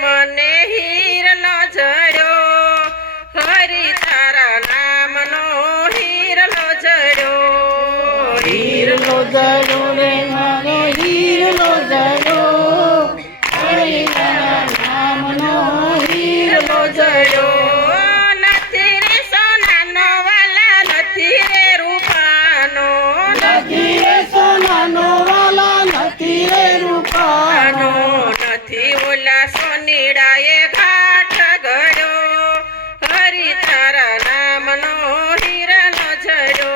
મને હીરલો જડ્યો, હરી તારા નામનો હીરલો જડ્યો, હીરલો જડ્યો રે મારો હીરલો જડ્યો, હરી તારા નામનો હીરલો જડ્યો. નથી રે સોનાનો વાલા, નથી રે રૂપાનો, નથી રે સોનાનો વાલા, નથી રે રૂપાનો, નથી ઓલા સોનીડાએ ઘાટ ઘડ્યો, હરી તારા નામનો હીરલો જડ્યો,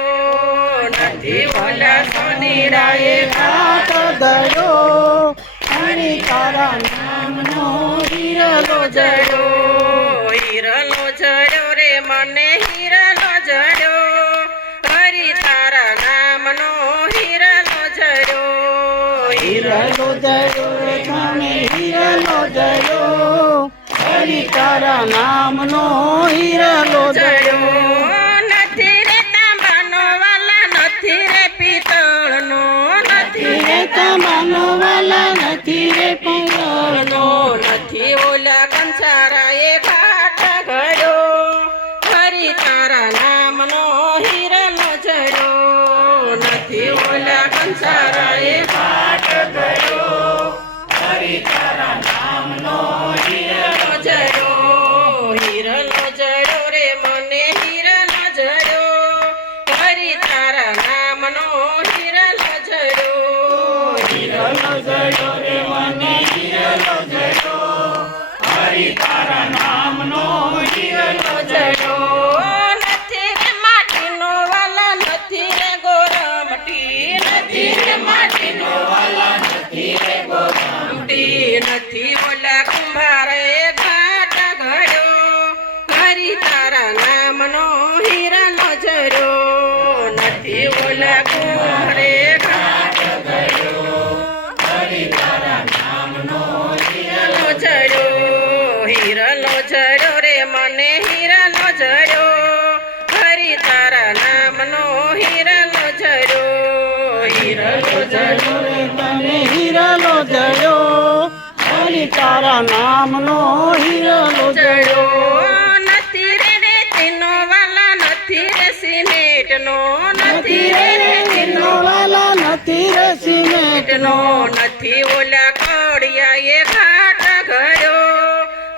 નથી ઓલા સોનીડાએ ઘાટ ગયો, હરી તારા નામનો હીરલો જડ્યો. હીરલો જડ્યો રે મને હીરલો જડ્યો, હરી તારા નામનો હીરલો જડ્યો, હીરલો જડ્યો રે મને હીરલો જડ્યો, હરી તારા નામનો હીરલો જડ્યો. નથી રે તાંબાનો વાલા, નથી રે પિત્તળનો, નથી રે તાંબાનો વાલા, નથી રે પિત્તળનો, નથી ઓલા કંસારાએ ઘાટ ઘડ્યો, હરી તારા નામનો હીરલો જડ્યો, નથી ઓલા કંસારાએ ઘાટ ઘડ્યો, હરી તારા નામનો હીરલો જડ્યો. હીરલો જડ્યો રે મને હીરલો જડ્યો, હરી તારા નામનો હીરલો જડ્યો, હીરલો જડ્યો રે મને હીરલો જડ્યો, હરી તારા નામનો હીરલો જડ્યો. નથી રે માટીનો વાલા, નથી રે ગોરમટી, નથી રે માટીનો વાલા, નથી રે ગોરમટી, નથી ઓલા કુંભારે ઘાટ ઘડ્યો, હરી તારા નામનો હીરલો જડ્યો, નથી ઓલા કુંભારે ઘાટ ઘડ્યો, હરી તારા નામનો હીરલો જડ્યો. હીરલો જડ્યો રે મને હીરલો જડ્યો, હરી તારા નામનો હીરલો જડ્યો, હીરલો જડ્યો રે મને હીરલો જડ્યો, હરી તારા નામનો હીરલો જડ્યો. નથી રે રેતીનો વાલા, નથી રે સિમેન્ટનો, નથી રે રેતીનો વાલા, નથી રે સિમેન્ટનો, નથી ઓલા કડિયાએ ઘાટ ઘડ્યો,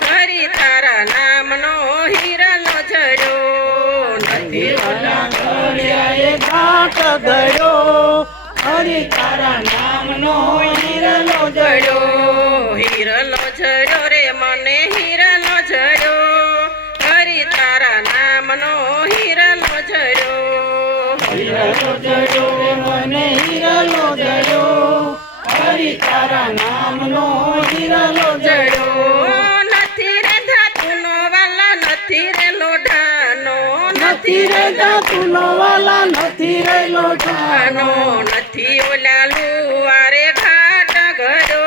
હરી તારા નામનો હીરલો જડ્યો, નથી ઓલા કડિયાએ ઘાટ ગયો, હરી તારા નામનો હીરલો જડ્યો. હીરલો જડ્યો રે મને હીરલો જડ્યો, હરી તારા નામનો હીરલો જડ્યો, હીરલો જડ્યો રે મને હીરલો જડ્યો, હરી તારા નામનો હીરલો જડ્યો. નથી રે ધાતુનો વાલા, નથી રે લોઢાનો, નથી રે ધાતુનો વાલા, નથી રે લોઢાનો, નથી ઓલા લુવારે ઘાટ ઘડ્યો,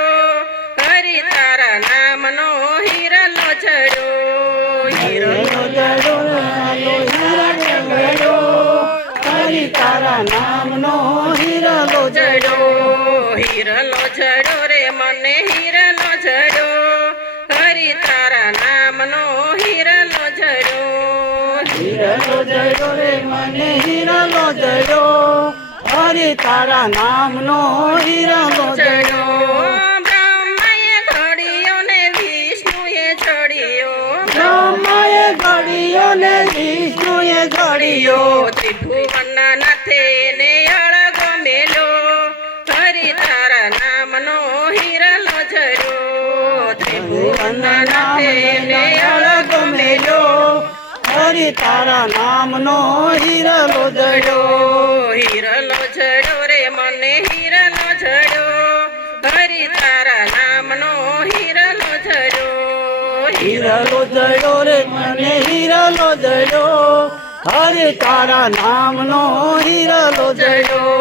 હરી તારા નામનો હીરલો જડ્યો, હીરલો જડ્યો રે મારો હીરલો જડ્યો, હરી તારા નામનો હીરલો જડ્યો. હીરલો જડ્યો રે મને હીરલો જડ્યો, હરી તારા નામનો હીરલો જડ્યો, હીરલો જડ્યો રે મને હીરલો જડ્યો, હરી તારા નામનો હીરલો જડ્યો. બ્રહ્માએ ઘડ્યો ને વિષ્ણુએ જડ્યો, બ્રહ્માએ ઘડ્યો ને વિષ્ણુએ ઘડ્યો, ત્રિભુવનના નાથે એને અળગો મેલ્યો, હરી તારા નામનો હીરલો જડ્યો, ત્રિભુવનના નાથે એને અળગો મેલ્યો, હરી તારા નામનો હીરલો જડ્યો. હીરલો જડ્યો રે મને હીરલો જડ્યો, હરી તારા નામનો હીરલો જડ્યો, હીરલો જડ્યો રે મને હીરલો જડ્યો, હરી તારા નામનો હીરલો જડ્યો.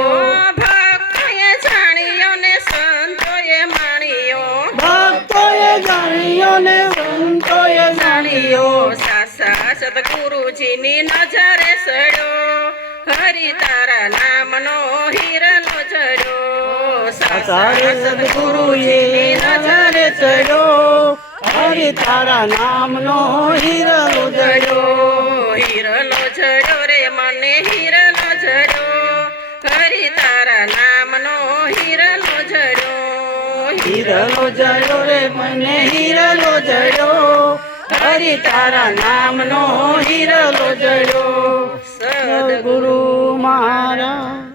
ભક્તોએ જાણ્યો ને સંતોએ માણ્યો, ભક્તોએ જાણ્યો ને સંતોએ જાણ્યો, સાસા સદગુરુજીની નજરે સડ્યો, હરી તારા નામનો હીરલો જડ્યો, સારે સદગુરુજીની નજરે ચડ્યો, હરિ તારા નામનો હિરલો જડ્યો હિરલો જડ્યો રે મને હિરલો જડ્યો હરિ તારા નામનો હિરલો જડ્યો હિરલો જડ્યો રે મને હિરલો જડ્યો હરિ તારા નામનો હિરલો જડ્યો સદગુરુ મહારાજ